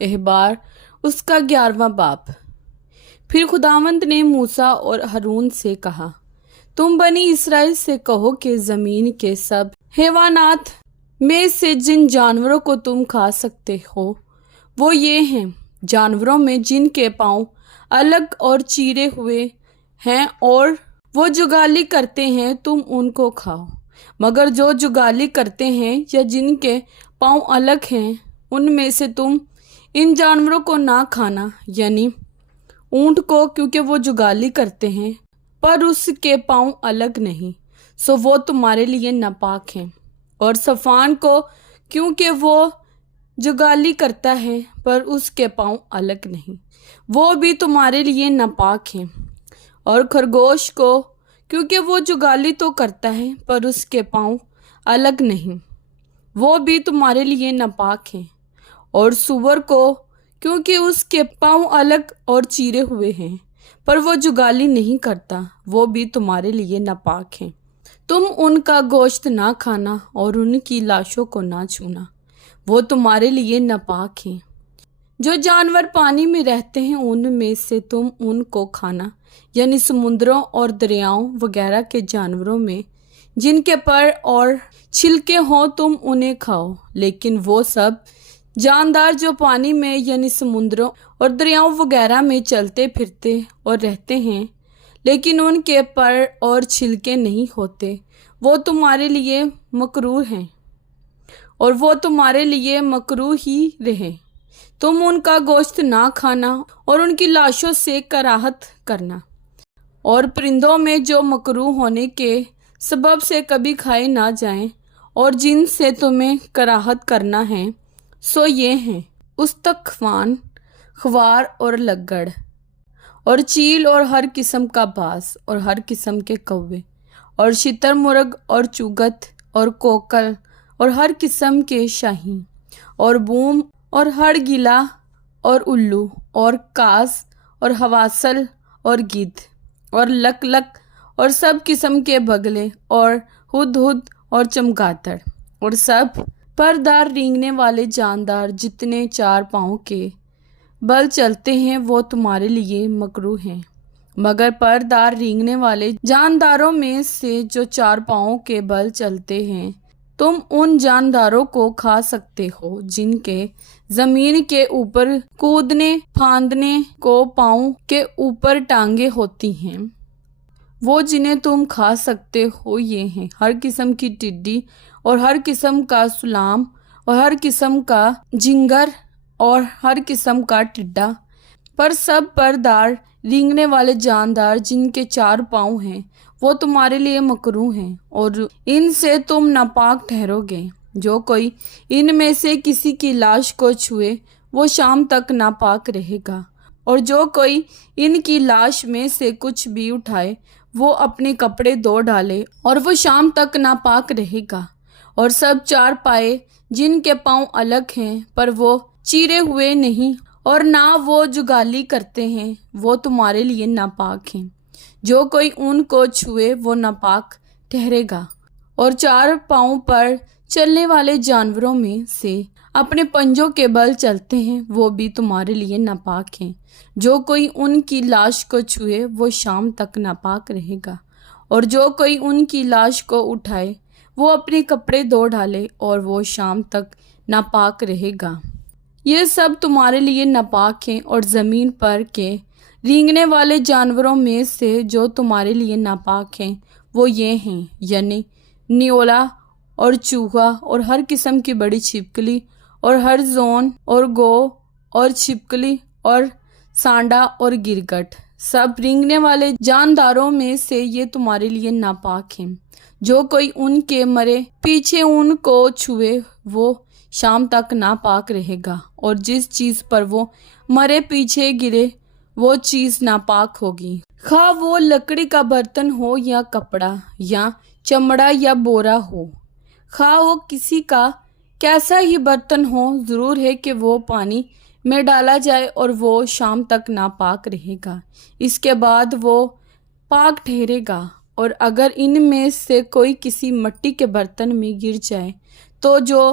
احبار اس کا 11واں باب۔ پھر خداوند نے موسیٰ اور ہارون سے کہا، تم بنی اسرائیل سے کہو کہ زمین کے سب حیوانات میں سے جن جانوروں کو تم کھا سکتے ہو وہ یہ ہیں، جانوروں میں جن کے پاؤں الگ اور چیرے ہوئے ہیں اور وہ جگالی کرتے ہیں تم ان کو کھاؤ، مگر جو جگالی کرتے ہیں یا جن کے پاؤں الگ ہیں ان میں سے تم ان جانوروں کو نہ کھانا، یعنی اونٹ کو، کیونکہ وہ جگالی کرتے ہیں پر اس کے پاؤں الگ نہیں، سو وہ تمہارے لیے ناپاک ہیں، اور صفان کو، کیونکہ وہ جگالی کرتا ہے پر اس کے پاؤں الگ نہیں، وہ بھی تمہارے لیے ناپاک ہیں، اور خرگوش کو، کیونکہ وہ جگالی تو کرتا ہے پر اس کے پاؤں الگ نہیں، وہ بھی تمہارے لیے ناپاک ہیں، اور سور کو، کیونکہ اس کے پاؤں الگ اور چیرے ہوئے ہیں پر وہ جگالی نہیں کرتا، وہ بھی تمہارے لیے ناپاک ہیں، تم ان کا گوشت نہ کھانا اور ان کی لاشوں کو نہ چھونا، وہ تمہارے لیے ناپاک ہیں۔ جو جانور پانی میں رہتے ہیں ان میں سے تم ان کو کھانا، یعنی سمندروں اور دریاؤں وغیرہ کے جانوروں میں جن کے پر اور چھلکے ہوں تم انہیں کھاؤ، لیکن وہ سب جاندار جو پانی میں یعنی سمندروں اور دریاؤں وغیرہ میں چلتے پھرتے اور رہتے ہیں لیکن ان کے پر اور چھلکے نہیں ہوتے، وہ تمہارے لیے مکروہ ہیں، اور وہ تمہارے لیے مکروہ ہی رہے، تم ان کا گوشت نہ کھانا اور ان کی لاشوں سے کراہت کرنا، اور پرندوں میں جو مکروہ ہونے کے سبب سے کبھی کھائے نہ جائیں اور جن سے تمہیں کراہت کرنا ہے سو یہ ہیں، استخوان، خوار اور لگڑ، اور چیل اور ہر قسم کا باز اور ہر قسم کے کوے، اور شتر مرغ اور چوگت اور کوکل اور ہر قسم کے شاہین، اور بوم اور ہڑ گلا اور الو اور کاز اور حواسل اور گدھ اور لک لک اور سب قسم کے بگلے اور ہد ہد اور چمگادڑ، اور سب پردار رینگنے والے جاندار جتنے 4 پاؤں کے بل چلتے ہیں وہ تمہارے لیے مکروہ ہیں، مگر پردار رینگنے والے جانداروں میں سے جو 4 پاؤں کے بل چلتے ہیں تم ان جانداروں کو کھا سکتے ہو جن کے زمین کے اوپر کودنے پھاندنے کو پاؤں کے اوپر ٹانگیں ہوتی ہیں، وہ جنہیں تم کھا سکتے ہو یہ ہیں، ہر قسم کی ٹڈی اور ہر قسم کا سلام اور ہر قسم کا جھنگر اور ہر قسم کا ٹڈا، پر سب پردار رینگنے والے جاندار جن کے 4 پاؤں ہیں وہ تمہارے لیے مکروہ ہیں، اور ان سے تم ناپاک ٹھہرو گے، جو کوئی ان میں سے کسی کی لاش کو چھوئے وہ شام تک ناپاک رہے گا، اور جو کوئی ان کی لاش میں سے کچھ بھی اٹھائے وہ اپنے کپڑے دھو ڈالے اور وہ شام تک ناپاک رہے گا، اور سب 4 پائے جن کے پاؤں الگ ہیں پر وہ چیرے ہوئے نہیں اور نہ وہ جگالی کرتے ہیں وہ تمہارے لیے ناپاک ہیں، جو کوئی ان کو چھوئے وہ ناپاک ٹھہرے گا، اور 4 پاؤں پر چلنے والے جانوروں میں سے اپنے پنجوں کے بل چلتے ہیں وہ بھی تمہارے لیے ناپاک ہیں، جو کوئی ان کی لاش کو چھوئے وہ شام تک ناپاک رہے گا، اور جو کوئی ان کی لاش کو اٹھائے وہ اپنے کپڑے دھو ڈالے اور وہ شام تک ناپاک رہے گا۔ یہ سب تمہارے لیے ناپاک ہیں، اور زمین پر کے رینگنے والے جانوروں میں سے جو تمہارے لیے ناپاک ہیں وہ یہ ہیں، یعنی نیولا اور چوہا اور ہر قسم کی بڑی چھپکلی اور ہر زون اور گو اور چھپکلی اور سانڈا اور گرگٹ، سب رینگنے والے جانداروں میں سے یہ تمہارے لیے ناپاک ہیں، جو کوئی ان کے مرے پیچھے ان کو چھوئے وہ شام تک ناپاک رہے گا، اور جس چیز پر وہ مرے پیچھے گرے وہ چیز ناپاک ہوگی، خواہ وہ لکڑی کا برتن ہو یا کپڑا یا چمڑا یا بورا ہو، خواہ وہ کسی کا کیسا ہی برتن ہو، ضرور ہے کہ وہ پانی میں ڈالا جائے اور وہ شام تک ناپاک رہے گا، اس کے بعد وہ پاک ٹھہرے گا، اور اگر ان میں سے کوئی کسی مٹی کے برتن میں گر جائے تو جو